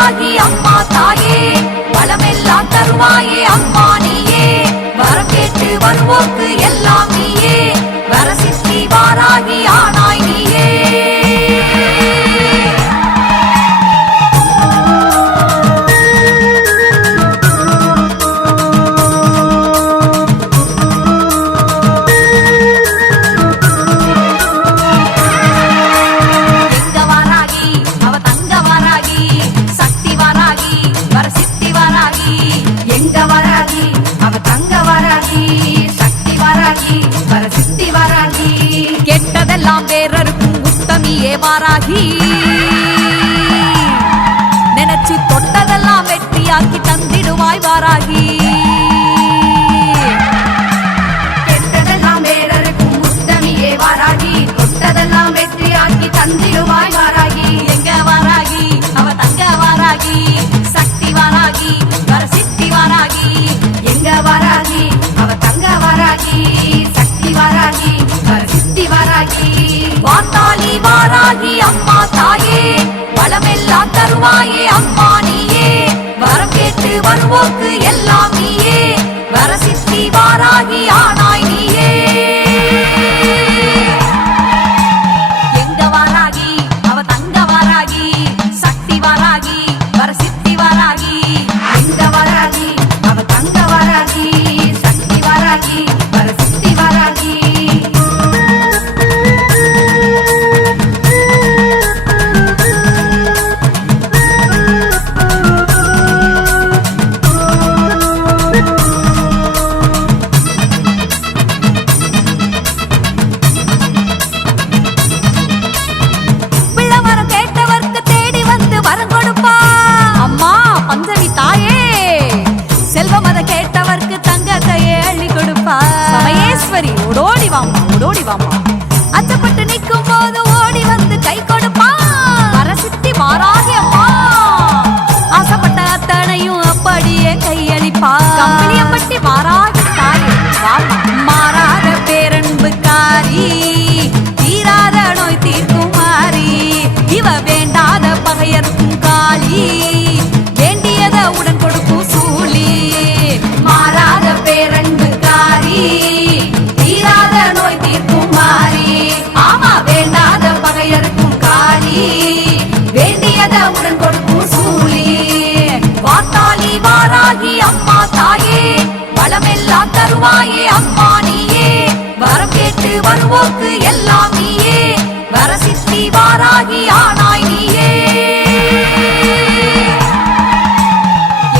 வாராகி அம்மா தாயே வளமெல்லாம் தருவாயே அம்மா நீயே வரம் கேட்டு வருவோக்கு எல்லாம் நீயே வரசித்தி வாராகி ஆனாய் நீயே கெட்டதெல்லாம் வேறருக்கும் உத்தமியே வாராகி நினைச்சு தொட்டதெல்லாம் வெற்றியாக்கி தந்திடுவாய் வாராகி கெட்டதெல்லாம் வேறருக்கும் உத்தமியே வாராகி தொட்டதெல்லாம் வெற்றியாக்கி தந்திடுவாய் வாராகி எங்க வாராகி அவ தங்க வாராகி சக்தி வாராகி வரசித்தி வாராகி எங்க வாராகி அவ தங்க வாராகி சக்தி வாராகி வரசித்தி வாராகி வாத்தாளி வாராகி அம்மா தாயே வளமெல்லாம் தருவாயே அம்மா நீயே வரம் கேட்டு வருவோக்கு எல்லாம் நீயே வரசித்தி வாராகி ஆனாய் நீயே எங்க வாராகி அவ தங்க வாராகி சக்தி வாராகி வரசித்தி வாராகி எங்க வாராகி அவ தங்க வாராகி சக்தி வாராகி வரசித்தி வாராகி ஓடோடி வாமா அச்சப்பட்டு நிற்கும் போது ஓடி வந்து கை கொடுப்பா வரசித்தி வாராகி அம்மா ஆசைப்பட்ட அத்தனையும் அப்படியே கையளிப்பா கம்பளியப்பட்டி வாராகி தாயே மாறாத பேரன்புக்காரி தீராத நோய் தீர்க்கும் மாறி இவ வேண்டாத பகையர்க்கும் காளி வேண்டியத உடன் கொடுக்கும் சூழி மாறாத பேரன்புக்காரி தீராத நோய் தீர்க்கும் மாறி ஆமா வேண்டாத பகையருக்கும் காரி வேண்டியத உடன் கொடுக்கும் சூழி வாத்தாளி வாராகி அம்மா தாயே வளமெல்லாம் தருவாயே அம்மா நீயே வரம் கேட்டு வருவோக்கு எல்லாம் நீயே வரசித்தி வாராகி ஆனாய் நீயே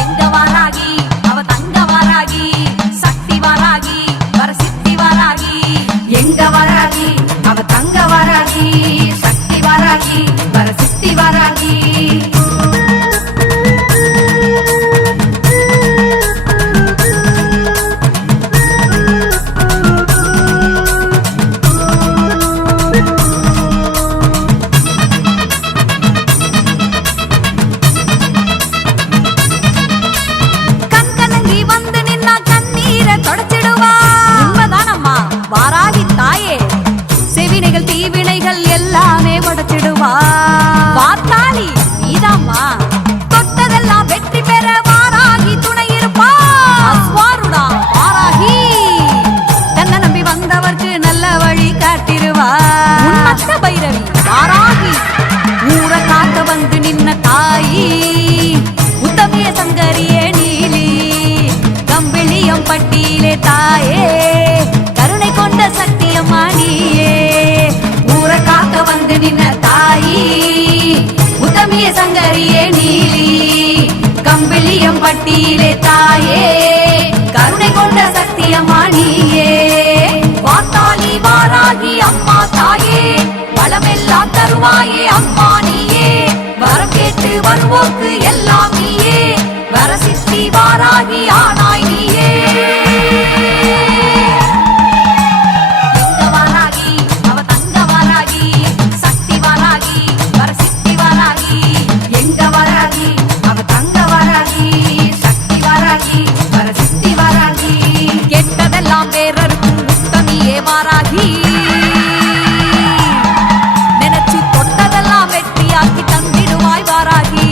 எங்க வாராகி அவ தங்க வாராகி சக்தி வாராகி வரசித்தி வாராகி எங்க வாராகி அவ தங்க வாராகி சக்தி வாராகி வரசித்தி வாராகி தீவினைகள் எல்லாமே உடைச்சிடுவா வாத்தாளி நீதாம்மா தொட்டதெல்லாம் வெற்றி பெற வாராகி துணை இருப்பா அஸ்வாருடா வாராகி தன்னை நம்பி வந்தவர்க்கு நல்ல வழி காட்டிருவா உன்னத்த பைரவி வாராகி ஊர காக்க வந்து நின்ன தாயி உத்தமிய சங்கரியே நீலி கம்பிளியம் பட்டியிலே தாயே கருணை கொண்ட சக்தியம்மா நீயே காக்க வந்து நின்ன தாயி உத்தமிய சங்கரியே நீலி கம்பிளியம் பட்டியிலே தாயே கருணை கொண்ட சக்தியம்மா நீயே வாத்தாளி வாராகி அம்மா தாயே வளமெல்லாம் தருவாயே அம்மா நீயே வரம் கேட்டு வருவோக்கு எல்லாம் நீயே வரசித்தி வாராகி ஆனாய் நீயே எங்க வாராகி அவ தங்க வாராகி சக்தி வாராகி வரசித்தி வாராகி கெட்டதெல்லாம் வேறருக்கும் உத்தமியே வாராகி நினைச்சு தொட்டதெல்லாம் வெற்றியாக்கி தந்திடுவாய் வாராகி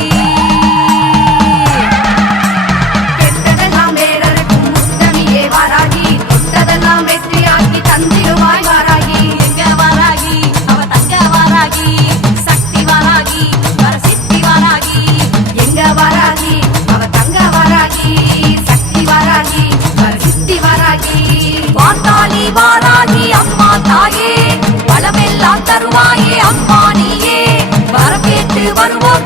வருவோம்